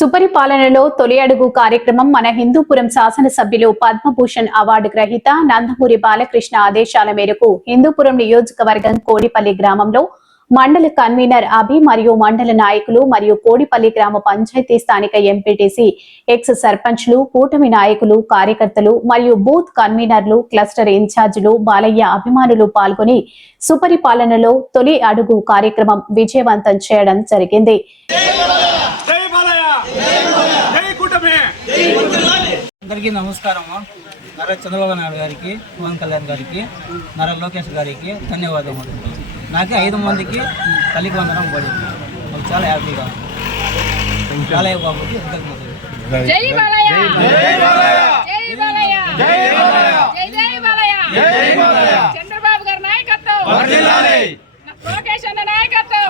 సుపరిపాలనలో తొలి అడుగు కార్యక్రమం మన హిందూపురం శాసనసభ్యులు పద్మభూషణ్ అవార్డు గ్రహీత నందమూరి బాలకృష్ణ ఆదేశాల మేరకు హిందూపురం నియోజకవర్గం కోడిపల్లి గ్రామంలో మండల కన్వీనర్ అభి మరియు మండల నాయకులు మరియు కోడిపల్లి గ్రామ పంచాయతీ స్థానిక ఎంపీటీసీ ఎక్స్ సర్పంచ్లు కూటమి నాయకులు కార్యకర్తలు మరియు బూత్ కన్వీనర్లు క్లస్టర్ ఇన్ఛార్జీలు బాలయ్య అభిమానులు పాల్గొని సుపరిపాలనలో తొలి అడుగు కార్యక్రమం విజయవంతం చేయడం జరిగింది. అందరికీ నమస్కారము. నారా చంద్రబాబు నాయుడు గారికి, పవన్ కళ్యాణ్ గారికి, నారా లోకేష్ గారికి ధన్యవాదములు. నాకు 5 మందికి తల్లికి వందనం పడింది. నాకు చాలా హ్యాపీగా బాలయ్య బాబుకి చంద్రబాబు గారి నాయకత్వం, లోకేష్ అన్న నాయకత్వం.